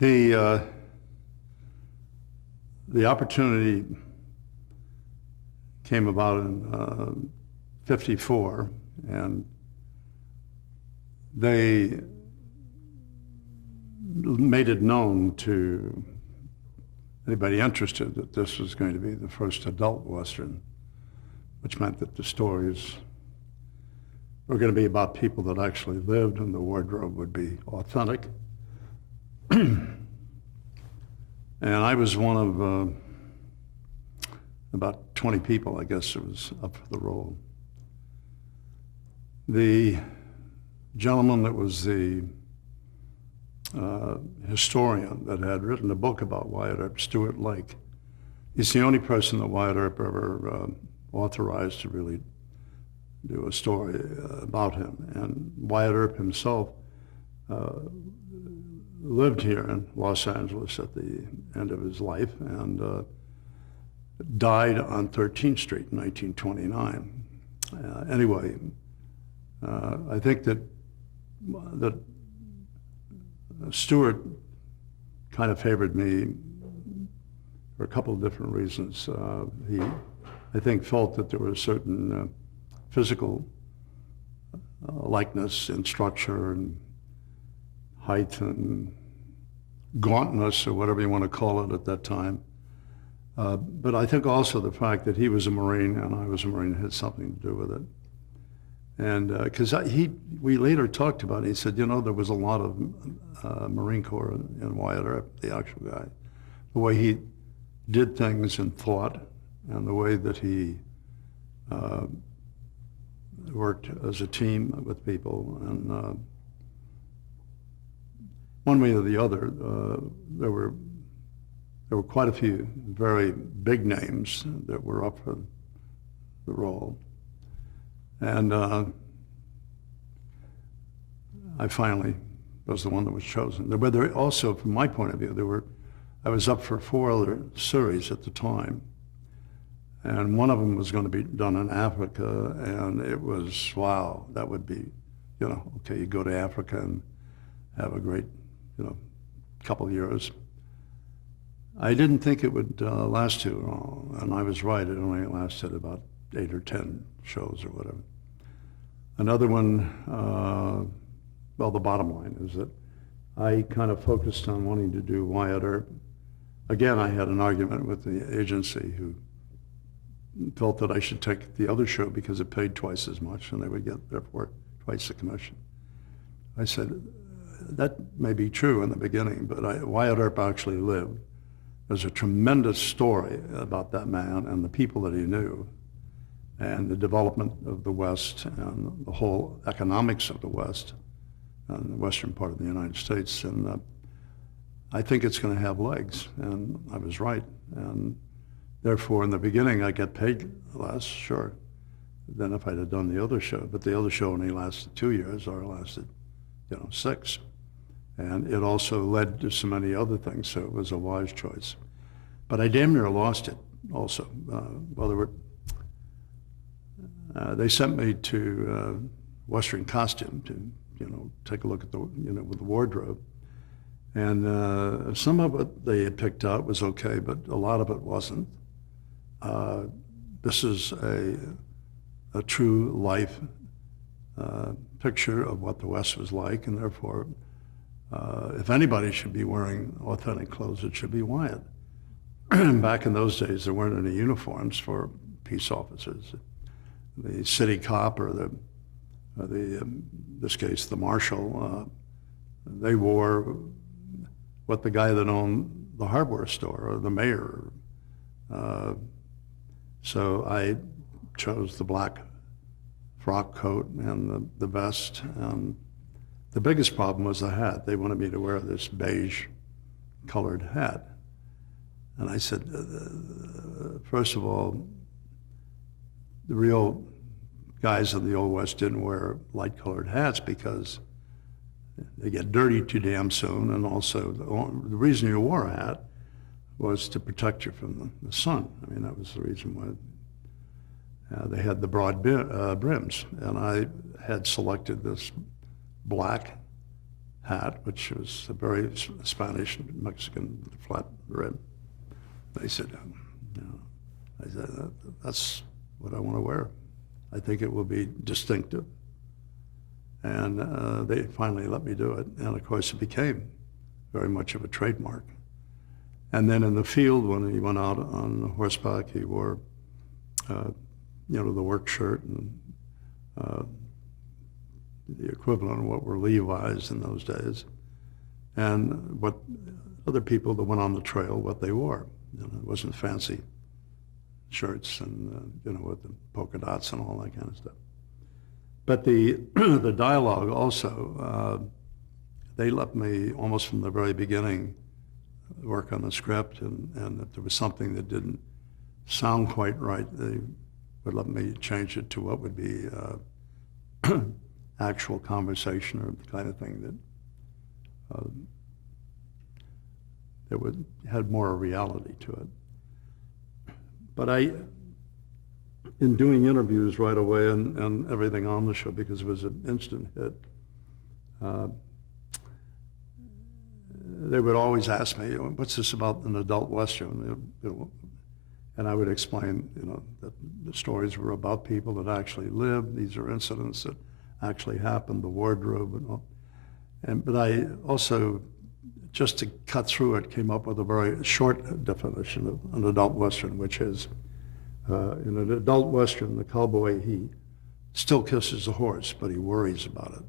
The the opportunity came about in '54, and they made it known to anybody interested that this was going to be the first adult Western, which meant that the stories were going to be about people that actually lived, and the wardrobe would be authentic. And I was one of about 20 people, I guess, that was up for the role. The gentleman that was the historian that had written a book about Wyatt Earp, Stuart Lake, he's the only person that Wyatt Earp ever authorized to really do a story about him. And Wyatt Earp himself lived here in Los Angeles at the end of his life and died on 13th Street in 1929. Anyway, I think that Stuart kind of favored me for a couple of different reasons. He, I think, felt that there was a certain physical likeness in structure and height and gauntness, or whatever you want to call it at that time. But I think also the fact that he was a Marine and I was a Marine had something to do with it. And because we later talked about it, he said, you know, there was a lot of Marine Corps in Wyatt Earp, the actual guy. The way he did things and thought, and the way that he worked as a team with people. And one way or the other, there were quite a few very big names that were up for the role. And I finally was the one that was chosen. But there also, from my point of view, I was up for 4 other series at the time. And one of them was going to be done in Africa, and it was, wow, that would be, you know, okay, you go to Africa and have a great, you know, couple of years. I didn't think it would last too long, and I was right. It only lasted about 8 or 10 shows or whatever. Another one, well, the bottom line is that I kind of focused on wanting to do Wyatt Earp. Again, I had an argument with the agency who felt that I should take the other show because it paid twice as much and they would get, therefore, twice the commission. I said, that may be true in the beginning, but Wyatt Earp actually lived. There's a tremendous story about that man and the people that he knew and the development of the West and the whole economics of the West and the western part of the United States. And I think it's going to have legs, and I was right. And therefore, in the beginning, I get paid less, sure, than if I'd have done the other show. But the other show only lasted 2 years, or lasted, you know, 6. And it also led to so many other things, so it was a wise choice. But I damn near lost it also. Well, they sent me to Western Costume to, you know, take a look at the, you know, with the wardrobe. And some of it they had picked out was okay, but a lot of it wasn't. This is a true life picture of what the West was like, and therefore, if anybody should be wearing authentic clothes, it should be Wyatt. Back in those days, there weren't any uniforms for peace officers. The city cop or in this case, the marshal, they wore what the guy that owned the hardware store or the mayor. So I chose the black frock coat and the vest. The biggest problem was the hat. They wanted me to wear this beige colored hat. And I said, first of all, the real guys of the Old West didn't wear light colored hats because they get dirty too damn soon. And also the reason you wore a hat was to protect you from the sun. I mean, that was the reason why they had the broad brims. And I had selected this black hat, which was a very Spanish, Mexican flat rim. They said, you know, I said, that's what I want to wear. I think it will be distinctive. And they finally let me do it. And of course, it became very much of a trademark. And then in the field, when he went out on horseback, he wore, you know, the work shirt and the equivalent of what were Levi's in those days, and what other people that went on the trail, what they wore. You know, it wasn't fancy shirts and, you know, with the polka dots and all that kind of stuff. But the the dialogue also, they let me almost from the very beginning work on the script, and if there was something that didn't sound quite right, they would let me change it to what would be actual conversation, or the kind of thing that had more reality to it. But in doing interviews right away and everything on the show, because it was an instant hit, they would always ask me, what's this about an adult Western? You know, and I would explain, you know, that the stories were about people that actually lived. These are incidents that actually happened, the wardrobe and all. But I also, just to cut through it, came up with a very short definition of an adult Western, which is, in an adult Western, the cowboy, he still kisses the horse, but he worries about it.